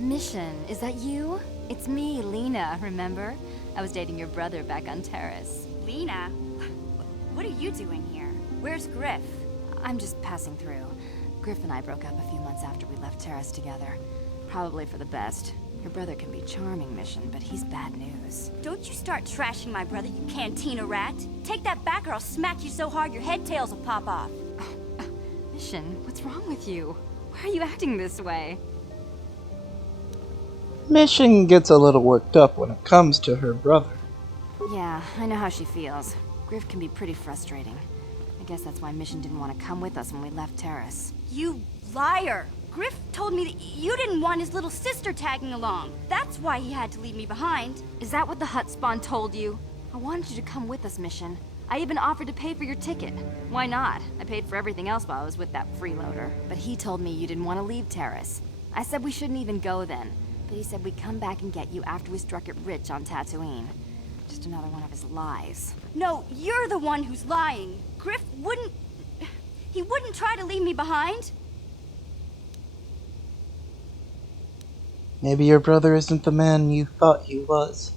Mission, is that you? It's me, Lena, remember? I was dating your brother back on Terrace. Lena? What are you doing here? Where's Griff? I'm just passing through. Griff and I broke up a few months after we left Terrace together. Probably for the best. Your brother can be charming, Mission, but he's bad news. Don't you start trashing my brother, you cantina rat! Take that back or I'll smack you so hard your head tails will pop off! Mission, what's wrong with you? Why are you acting this way? Mission gets a little worked up when it comes to her brother. Yeah, I know how she feels. Griff can be pretty frustrating. I guess that's why Mission didn't want to come with us when we left Terrace. You liar! Griff told me that you didn't want his little sister tagging along. That's why he had to leave me behind. Is that what the hut spawn told you? I wanted you to come with us, Mission. I even offered to pay for your ticket. Why not? I paid for everything else while I was with that freeloader. But he told me you didn't want to leave Terrace. I said we shouldn't even go then. But he said we'd come back and get you after we struck it rich on Tatooine. Just another one of his lies. No, you're the one who's lying. Griff wouldn't... He wouldn't try to leave me behind. Maybe your brother isn't the man you thought he was.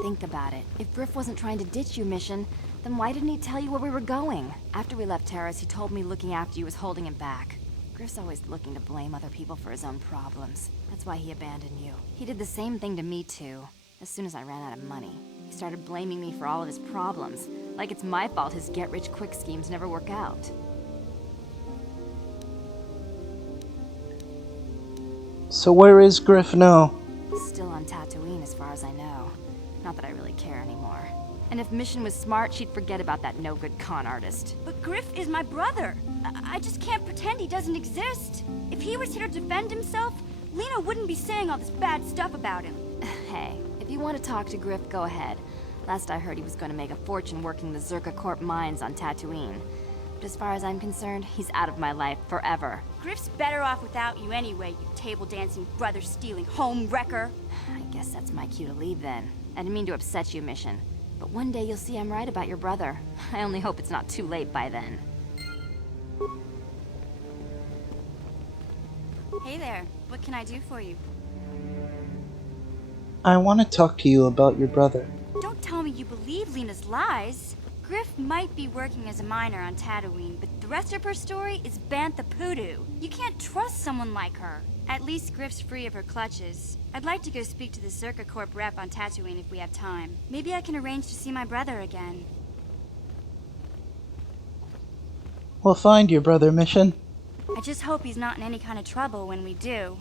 Think about it. If Griff wasn't trying to ditch you, Mission, then why didn't he tell you where we were going? After we left Terrace, he told me looking after you was holding him back. Griff's always looking to blame other people for his own problems. That's why he abandoned you. He did the same thing to me, too. As soon as I ran out of money, he started blaming me for all of his problems. Like it's my fault his get-rich-quick schemes never work out. So where is Griff now? Still on Tatooine as far as I know. Not that I really care anymore. And if Mission was smart, she'd forget about that no-good con artist. But Griff is my brother. I just can't pretend he doesn't exist. If he was here to defend himself, Lena wouldn't be saying all this bad stuff about him. Hey, if you want to talk to Griff, go ahead. Last I heard he was going to make a fortune working the Zerka Corp mines on Tatooine. But as far as I'm concerned, he's out of my life forever. Griff's better off without you anyway, you table-dancing, brother-stealing home wrecker. I guess that's my cue to leave then. I didn't mean to upset you, Mission. But one day you'll see I'm right about your brother. I only hope it's not too late by then. Hey there, what can I do for you? I want to talk to you about your brother. Don't tell me you believe Lena's lies. Griff might be working as a miner on Tatooine, but the rest of her story is Bantha Poodoo. You can't trust someone like her. At least Griff's free of her clutches. I'd like to go speak to the Zerka Corp rep on Tatooine if we have time. Maybe I can arrange to see my brother again. We'll find your brother, Mission. I just hope he's not in any kind of trouble when we do.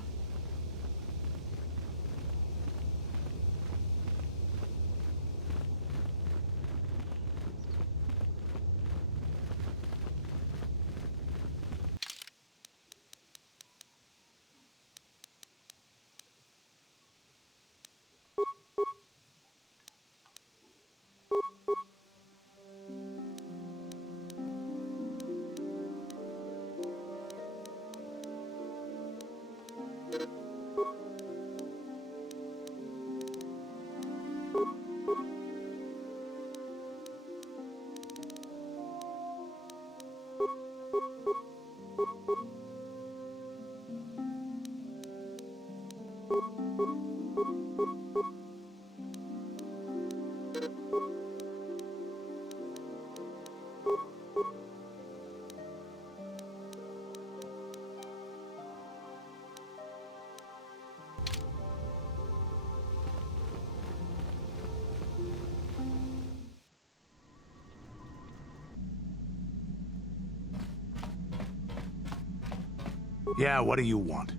Yeah, what do you want?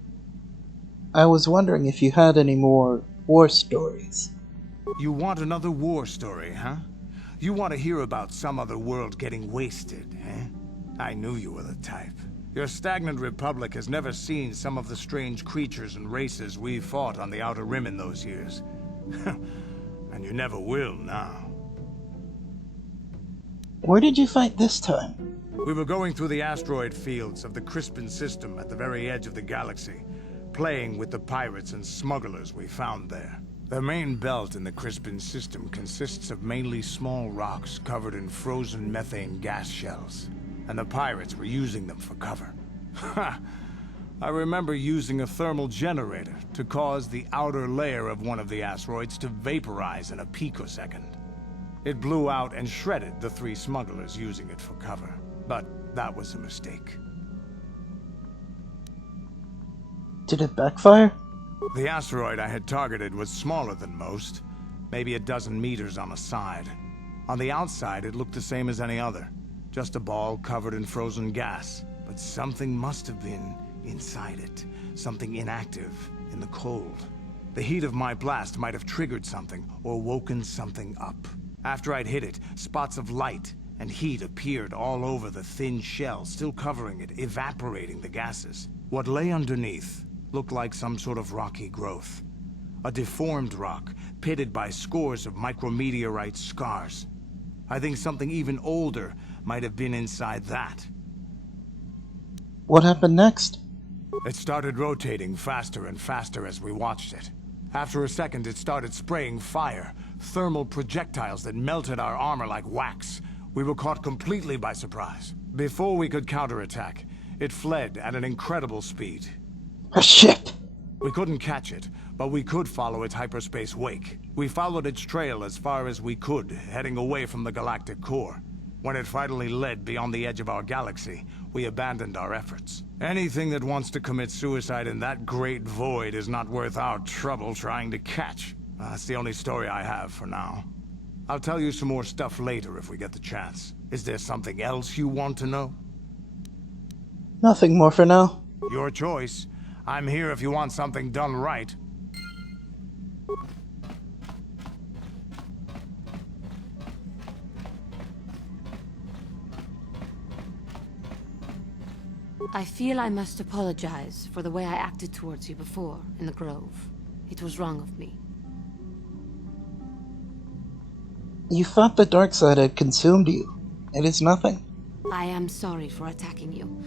I was wondering if you had any more war stories. You want another war story, huh? You want to hear about some other world getting wasted, eh? I knew you were the type. Your stagnant republic has never seen some of the strange creatures and races we fought on the Outer Rim in those years. And you never will now. Where did you fight this time? We were going through the asteroid fields of the Crispin system at the very edge of the galaxy, playing with the pirates and smugglers we found there. The main belt in the Crispin system consists of mainly small rocks covered in frozen methane gas shells, and the pirates were using them for cover. Ha! I remember using a thermal generator to cause the outer layer of one of the asteroids to vaporize in a picosecond. It blew out and shredded the 3 smugglers using it for cover. But that was a mistake. Did it backfire? The asteroid I had targeted was smaller than most, maybe a dozen meters on a side. On the outside, it looked the same as any other, just a ball covered in frozen gas. But something must have been inside it, something inactive, in the cold. The heat of my blast might have triggered something, or woken something up. After I'd hit it, spots of light and heat appeared all over the thin shell, still covering it, evaporating the gases. What lay underneath looked like some sort of rocky growth. A deformed rock, pitted by scores of micrometeorite scars. I think something even older might have been inside that. What happened next? It started rotating faster and faster as we watched it. After a second, it started spraying fire, thermal projectiles that melted our armor like wax. We were caught completely by surprise. Before we could counterattack, it fled at an incredible speed. Oh, shit! We couldn't catch it, but we could follow its hyperspace wake. We followed its trail as far as we could, heading away from the galactic core. When it finally led beyond the edge of our galaxy, we abandoned our efforts. Anything that wants to commit suicide in that great void is not worth our trouble trying to catch. That's the only story I have for now. I'll tell you some more stuff later if we get the chance. Is there something else you want to know? Nothing more for now. Your choice. I'm here if you want something done right. I feel I must apologize for the way I acted towards you before, in the Grove. It was wrong of me. You thought the dark side had consumed you. It is nothing. I am sorry for attacking you.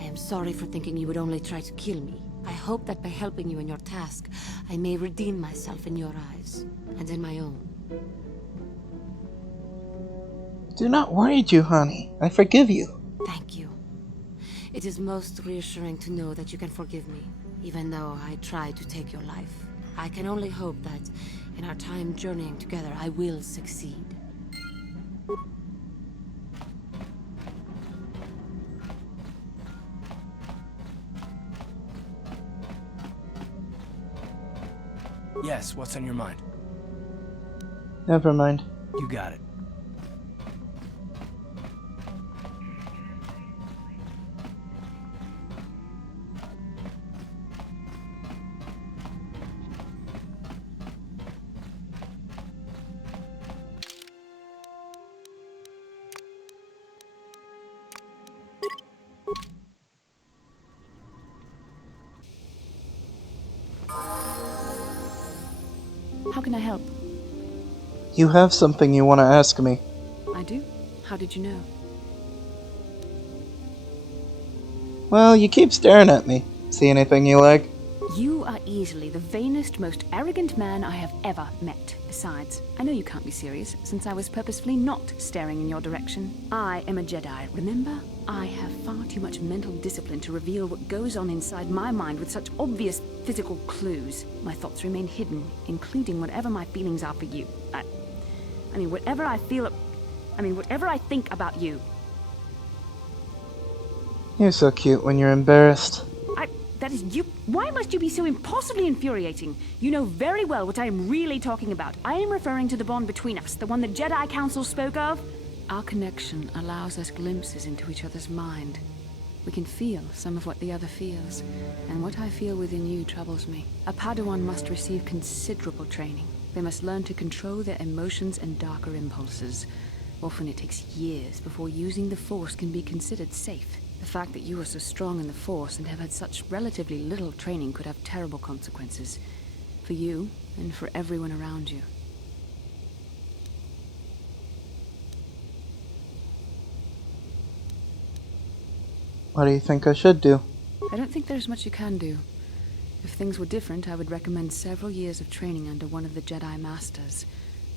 I am sorry for thinking you would only try to kill me. I hope that by helping you in your task, I may redeem myself in your eyes, and in my own. Do not worry, Juhani. I forgive you. Thank you. It is most reassuring to know that you can forgive me, even though I tried to take your life. I can only hope that, in our time journeying together, I will succeed. Yes, what's on your mind? Never mind. You got it. How can I help? You have something you want to ask me. I do? How did you know? Well, you keep staring at me. See anything you like? You are easily the vainest, most arrogant man I have ever met. Besides, I know you can't be serious, since I was purposefully not staring in your direction. I am a Jedi, remember? I have far too much mental discipline to reveal what goes on inside my mind with such obvious physical clues. My thoughts remain hidden, including whatever my feelings are for you. I mean, whatever I think about you. You're so cute when you're embarrassed. That is you. Why must you be so impossibly infuriating? You know very well what I am really talking about. I am referring to the bond between us, the one the Jedi Council spoke of. Our connection allows us glimpses into each other's mind. We can feel some of what the other feels, and what I feel within you troubles me. A Padawan must receive considerable training. They must learn to control their emotions and darker impulses. Often it takes years before using the Force can be considered safe. The fact that you are so strong in the Force and have had such relatively little training could have terrible consequences. For you, and for everyone around you. What do you think I should do? I don't think there's much you can do. If things were different, I would recommend several years of training under one of the Jedi Masters.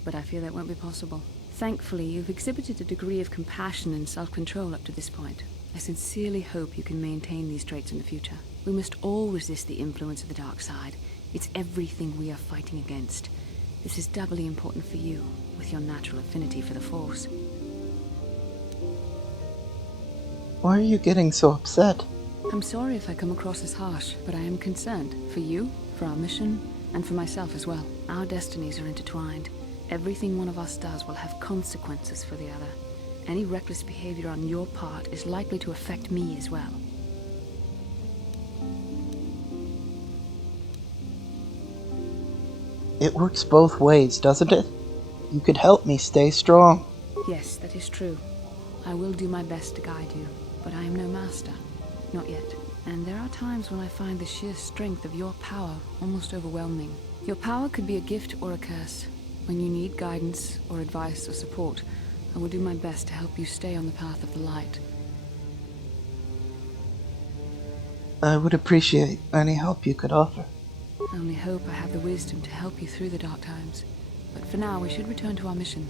But I fear that won't be possible. Thankfully, you've exhibited a degree of compassion and self-control up to this point. I sincerely hope you can maintain these traits in the future. We must all resist the influence of the dark side. It's everything we are fighting against. This is doubly important for you, with your natural affinity for the Force. Why are you getting so upset? I'm sorry if I come across as harsh, but I am concerned. For you, for our mission, and for myself as well. Our destinies are intertwined. Everything one of us does will have consequences for the other. Any reckless behavior on your part is likely to affect me as well. It works both ways, doesn't it? You could help me stay strong. Yes, that is true. I will do my best to guide you, but I am no master. Not yet. And there are times when I find the sheer strength of your power almost overwhelming. Your power could be a gift or a curse. When you need guidance or advice or support, I will do my best to help you stay on the path of the light. I would appreciate any help you could offer. I only hope I have the wisdom to help you through the dark times. But for now, we should return to our mission.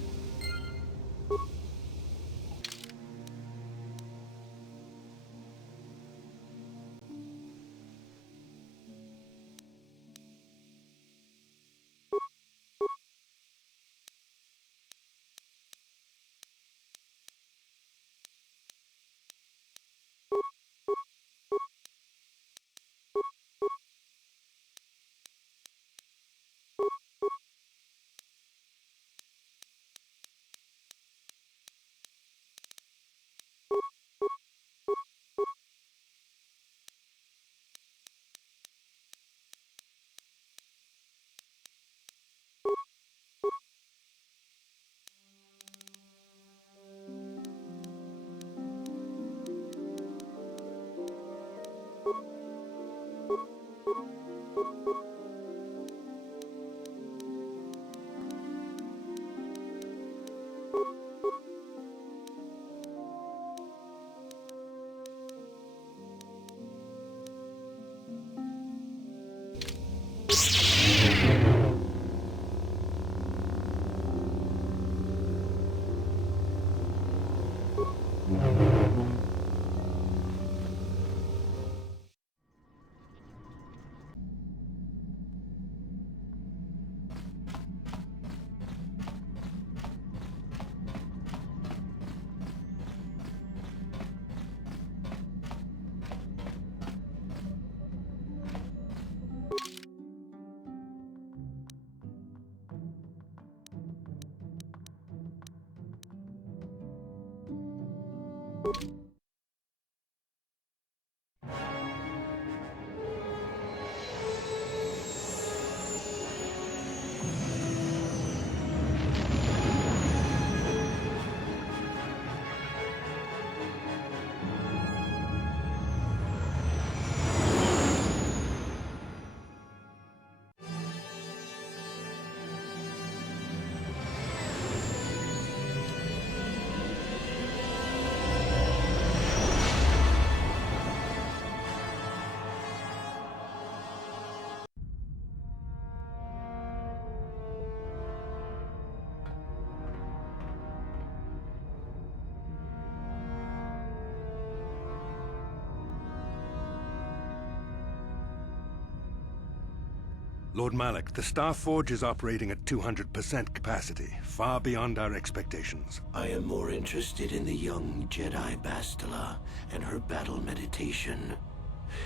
Lord Malak, the Star Forge is operating at 200% capacity, far beyond our expectations. I am more interested in the young Jedi Bastila and her battle meditation.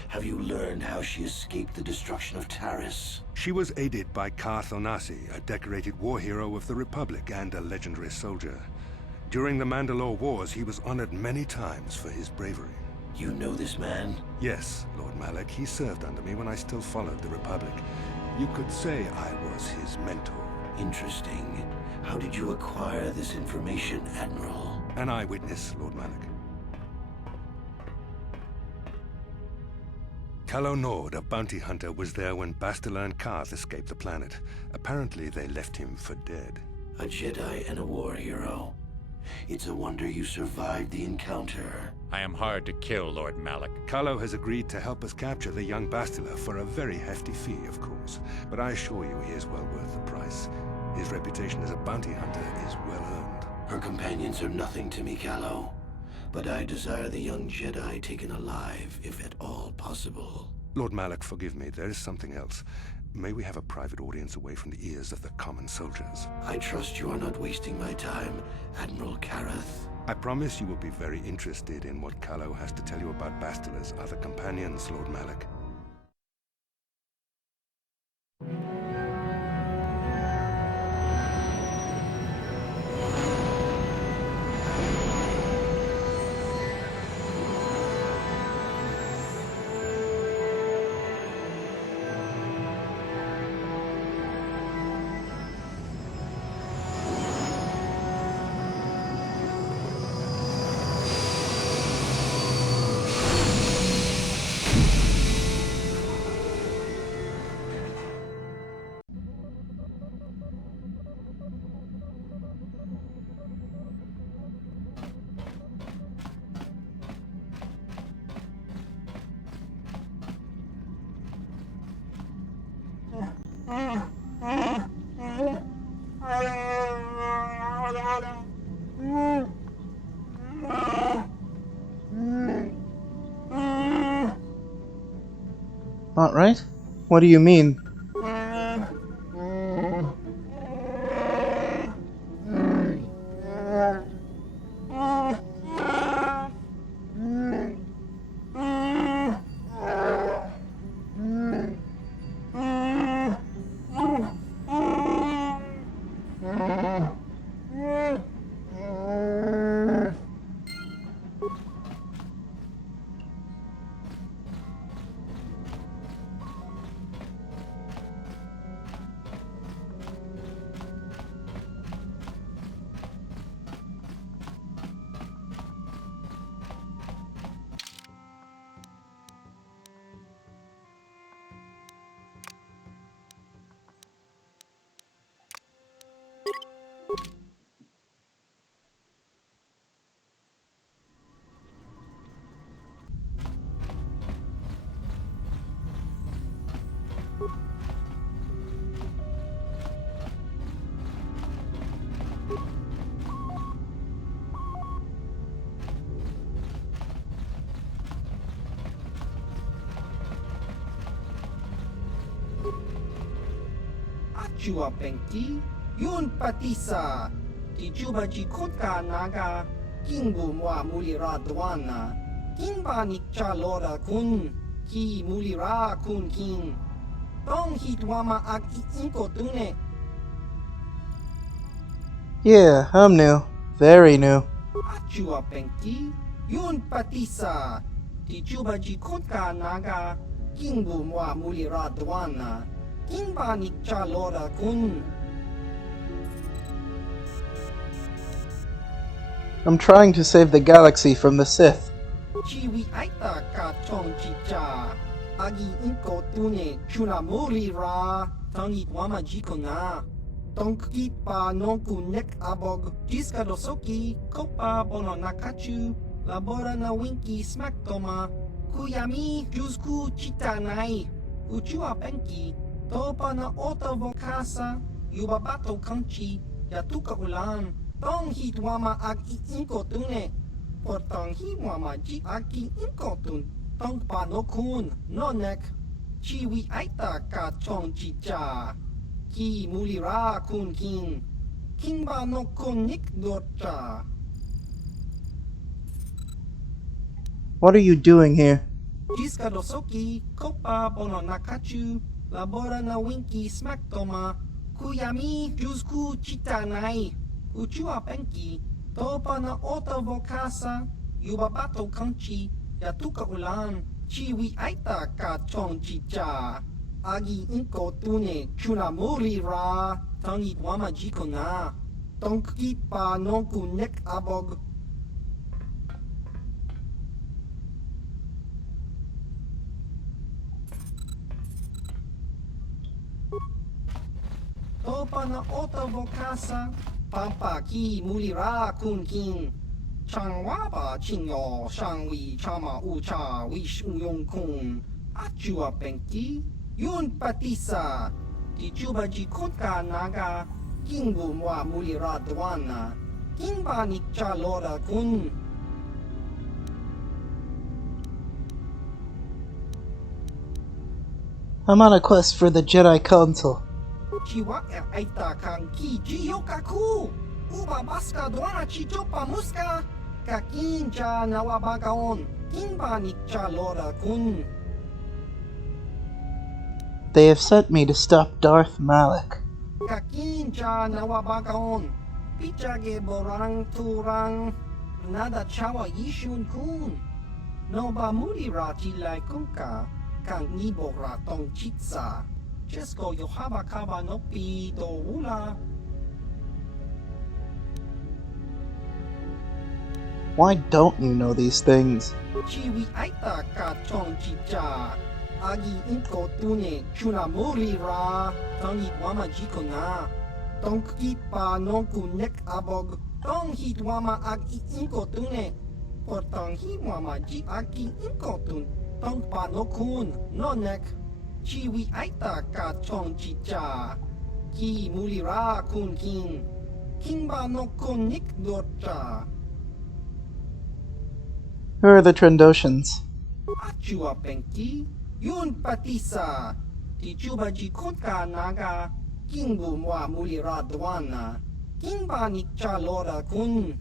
Have you learned how she escaped the destruction of Taris? She was aided by Karth Onasi, a decorated war hero of the Republic and a legendary soldier. During the Mandalore Wars, he was honored many times for his bravery. You know this man? Yes, Lord Malak. He served under me when I still followed the Republic. You could say I was his mentor. Interesting. How did you acquire this information, Admiral? An eyewitness, Lord Malak. Calo Nord, a bounty hunter, was there when Bastila and Karth escaped the planet. Apparently, they left him for dead. A Jedi and a war hero. It's a wonder you survived the encounter. I am hard to kill, Lord Malak. Calo has agreed to help us capture the young Bastila for a very hefty fee, of course. But I assure you he is well worth the price. His reputation as a bounty hunter is well earned. Her companions are nothing to me, Calo. but I desire the young Jedi taken alive, if at all possible. Lord Malak, forgive me. There is something else. May we have a private audience away from the ears of the common soldiers? I trust you are not wasting my time, Admiral Kareth. I promise you will be very interested in what Kallo has to tell you about Bastila's other companions, Lord Malak. Not right? What do you mean? Chua Pengki, Yun Patisa, Tijuba Jikutka Naga, Kingu Mwa Mulira Dwana, Kinba Nikcha Lora Kun, Ki Mulira Kun Kin, Tong Hitwama Ak Inko Tune. Yeah, I'm new. Very new. Chua Pengki, Yun Patisa, Tijuba Jikutka Naga, Kingu Mwa Mulira Dwana, Kinba Nikcha Lora Kun. I'm trying to save the galaxy from the Sith. Chiwi Aita Ka Chong Chicha, Agi Inko Tune Chuna Mulira, Tangit Wama Jikona, Tonki Pa Nonku Nek Abog, Jiska Dosoki, Kopa Bono Nakachu, Labora na Winki Smack Toma, Kuyami Jusku Chitanai, Uchua Penki, Topa na Ota Vokasa, Yubabato Kanchi, Yatuka Ulan, Tong Hitwama Ag Inko Tune, Portang Hiwama Ji Aki Inko Tun, Tong Panokun, Nonek, Chiwi Aita Ka Chong Chicha, Ki Mulira Kun King, Kingba no Konik Dorcha. What are you doing here? Jiska Dosoki, Kopa Bono Nakachu, Labora na Winki Smack Toma, Kuyami Jusku Chitanai, Uchua Penki, Topa na Ota Vokasa, Yubabato Kanchi, Yatuka Ulan, Chiwi Aita Ka Chong Chicha, Agi Inko Tune Chuna Mulira, Tangit Wama Jikona, Tonkit Pa Nonku Nek Abog. Topa na Ota Vokasa, Pampa Ki Mulira Kun King, Changwaba Chinyo Shangwi Chama Ucha Wish Uyong Kun, Achua Penki, Yun Patisa, Tijuba Jikutka Naga, Kingu Mwa Mulira Dwana, Kinba Nikcha Lora Kun. I'm on a quest for the Jedi Council. Chiwa aita kang ki jiyokaku. Uba baska doana chichopa muska. Kakincha nawabagaon. Kinba nikcha lora kun. They have sent me to stop Darth Malak. Kakincha nawabagaon. Pichage borang turang. Nada chawa yishun kun. Noba muri rati lai kunka. Kang nibora tong chitsa. Chesko yohaba kaba nopi do ula. Why don't you know these things? Chiwi aita ka chong chicha. Agi inko tune chuna muri ra. Tangi wama jiko na. Tong kipa nonku nek abog. Tong hit wama agi inko tune. Por tong hi wama ji agi inko tun. Tong pa no kun no nek. Chiwi aita ka chong chicha. Ki muli ra kun king. Kingba no kun nik dorcha. Who are the Trandoshans? Achua penki. Yun patisa. Ti chuba ji kunka naga. Kingbu mwa muli ra dwana. Kingba nikcha lora kun.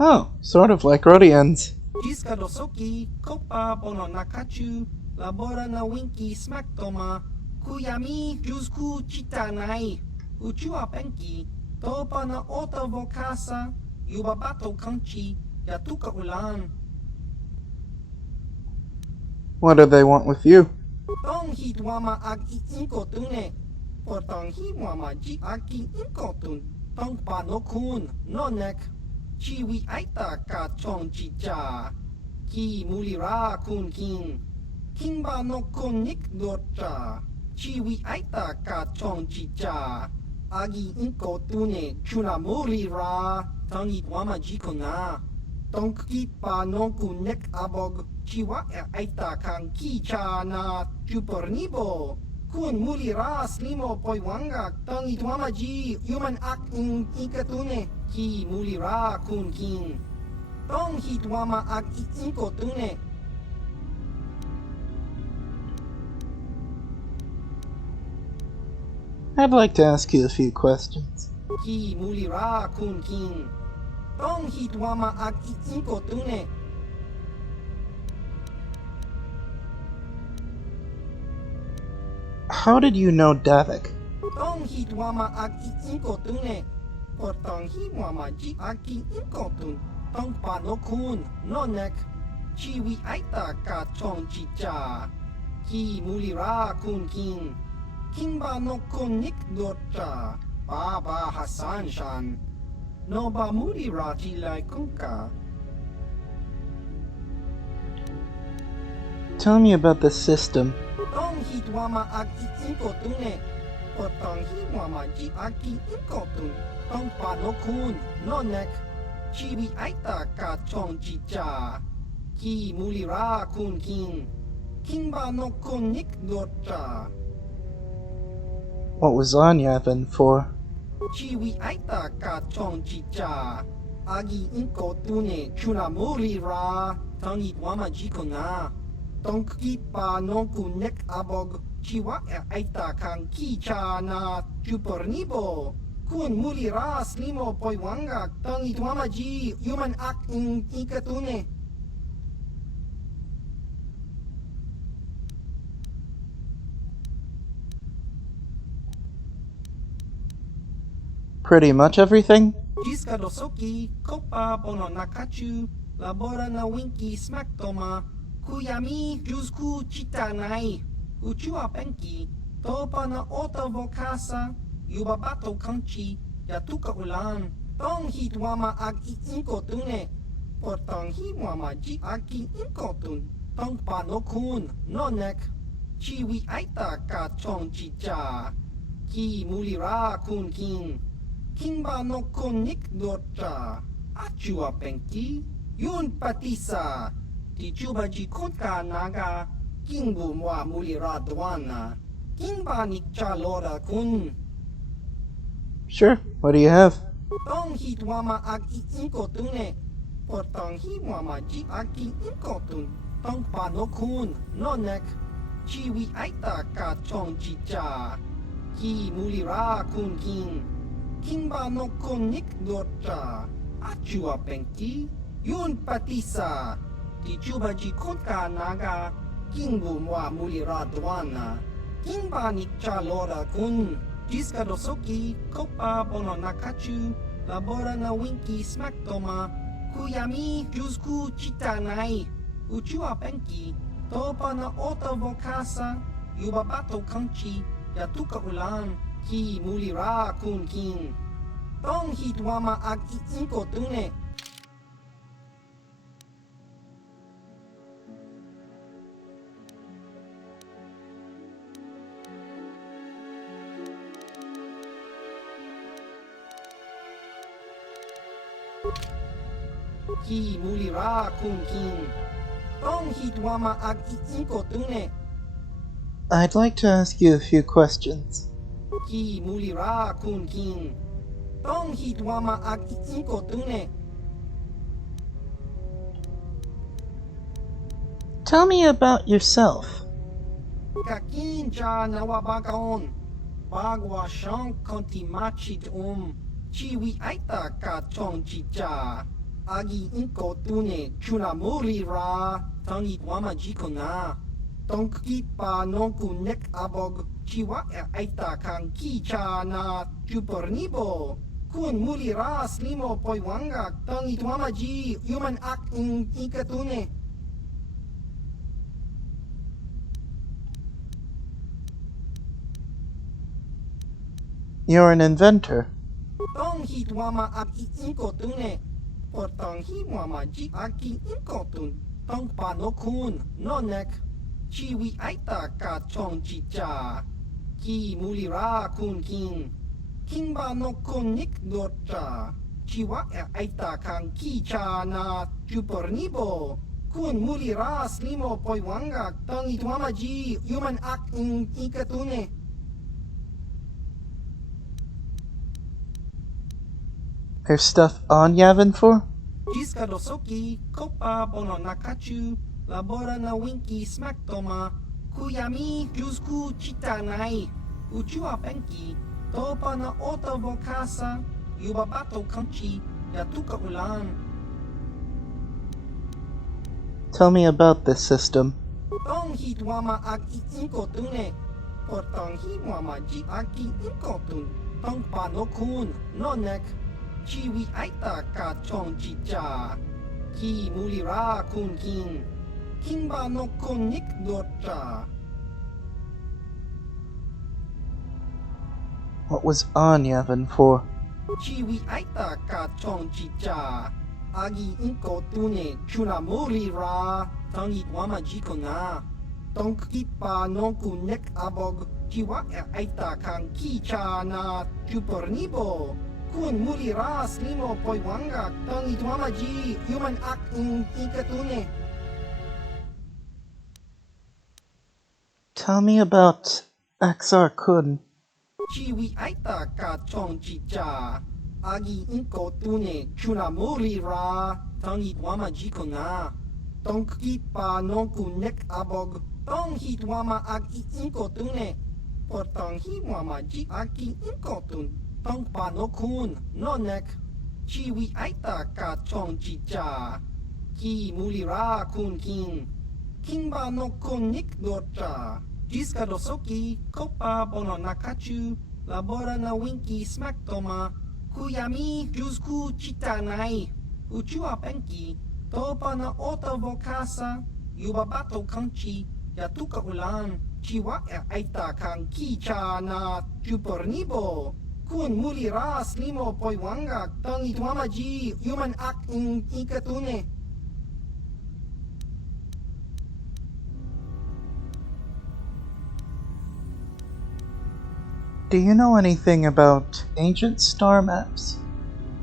Oh, sort of like Rodians. Jiska dosoki. Kopa bono nakachu. Labora na winki smaktoma. Kuyami jusku chitanai. Uchua penki. Topa na ota vokasa. Yubabato kanchi. Yatuka ulan. What do they want with you? Tong hit wama ag I inko tune. Por tong hi wama ji aki inko tun. Tong pa no kun no nek. Chiwi aita ka chong chicha. Ki muli ra kun king. Kingba no kun nik dorcha. Chiwi aita ka chong chicha. Agi inko tune chuna muli ra. Tong hit wama jiko na. Tong kipa nonku nek abog. Chiwa aita kang kicha na chupornibo. Kun muli ras limo poi wanga. Tong itwama ji human ak in ikatune. Ki muli ra kun king. Tong hitwama ak inkotune. I'd like to ask you a few questions. Ki muli ra kun king. Tong hitwama ak inkotune. How did you know Davik? Tong hitwama ak inkotune. Por tong hitwama ji aki inkotun. Tong pa no kun no nek. Chiwi aita ka chong chicha. Ki muli ra kun king. Kingba no kun nik dorcha. Baba Hassan shan. No ba muli ra ji lai kunka. Tell me about the system. Tong hitwama ak inkotune. Por tong hitwama ji aki inkotun. Tong pa no kun no nek. Chiwi aita ka chong chicha. Ki muli ra kun king. Kingba no kun nik dorcha. What was on Yavin for? Chiwi aita ka chong chicha. Agi inko tune chuna muli ra. Tangi wama jiko na. Tong kipa nonku nek abog. Chiwa aita kang kicha na chupornibo. Kun muli ras limo poi wanga. Tangi wama ji human ak in ikatune. Pretty much everything? Jiska dosoki, kopa bono nakachu, labora na winki smaktoma, kuyami jusku chitanai, uchua penki, topa na ota vokasa, yubabato kanchi, yatuka ulan, tong hitwama ag inkotune, por tong hitwama ji aki inkotun, tong pa no kun no nek, chiwi aita ka chong chicha, ki muli ra kun king. Kingba no kun nik dorcha. Achua penki. Yun patisa. Ti chuba ji kunka naga. Kingbu mwa muli ra dwana. Kingba nikcha lora kun. Sure, what do you have? Tong hitwama ag inkotune. Por tong hitwama ji aki inkotun. Tong pa no kun no nek. ชีวิไอตากาชองจิจากีมูลิราคุณกิงคิงบานกคนนิกโดจาอาจัวเป็นกียุนปฏิสาติจูบาจิคนกานากากิงบุมวามูลิราดวานากิงบานิกจาโลราคุณจิสกาโดโซกิโคปาบอนนาคาจูlabora na winki smack toma kuyami jusku chitanai uchua penki topa na ota vokasa yubabato kanchi yatuka ulan ki mulira kun king tong hitwama ag inko tune ki mulira kun king tong hitwama ag inko tune I'd like to ask you a few questions. ki mulira kun king tong hitwama ag inko tune Tell me about yourself. kakin cha nawabagaon bagwa shang konti machit chiwi aita ka chong chicha agi inko tune chuna muri ra tangi wama jikona tongki pa nonku nek abog chiwa aita kan kicha na chupornibo kun muri ra slimo poiwanga tangi wama ji human act in ikatune You're an inventor. tong hitwama ak inko tune potong hiwama ji aki inko tun tong panokun nonek chiwi aita ka chong chicha ki mulira kun king ba no kun nik dota chiwa aita kan kicha na chupornibo kun mulira slimo poiwanga tong hitwama ji human act in ikatune There's stuff on Yavin 4? Jiska dosoki, kopa bono nakachu, labora na winki smack toma, kuyami jusku chitanai, uchua penki, topa na ota vokasa, yubabato kanchi, yatuka ulan. Tell me about this system. Tong hitwama ag inko tune, potong hiwama ji aki inko tun, tong panokun, nonek. chiwi aita ka chong chicha ki mulira kun king ba no kun nik dota What was on Yavin 4? chiwi aita ka chong chicha agi inko tune chuna mulira tangi wama jikona tongki pa nonku nek abog chiwa aita kan kicha na chupornibo kun mulira slimo poiwanga tangi tuama ji human act in ikatune Tell me about Axar Kun. chiwi aita ka chong chicha agi inko tune chuna mulira tangi tuama jikona tongki pa nonku nek abog tonghi tuama agi inko tune potong hiwama ji aki inko tun tong panokun nonek chiwi aita ka chong chicha ki mulira kun king ba no kun nik dota jiska dosoki kopa bono nakachu labora na winki smack toma kuyami jusku chitanai uchua penki topa na ota vokasa yubabato kanchi yatuka ulan chiwa aita kan kicha na chupornibo kun mulira slimo poiwanga tangi tuama ji human act in ikatune Do you know anything about ancient star maps?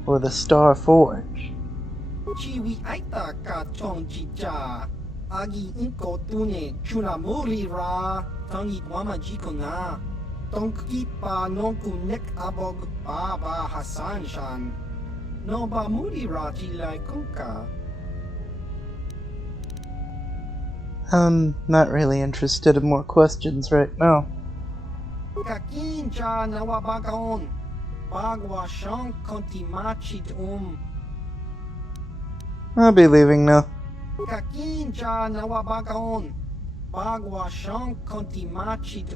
Or the Star Forge? chiwi aita ka chong chicha agi inko tune chuna mulira tangi tuama jikona tongki pa nonku nek abog baba Hasan shan no ba mulira jilai kuka I'm not really interested in more questions right now. Kakinja nawabagaon. Bagwa shank konti machit I'll be leaving now. Kakinja nawabagaon. Bagwa shank konti machit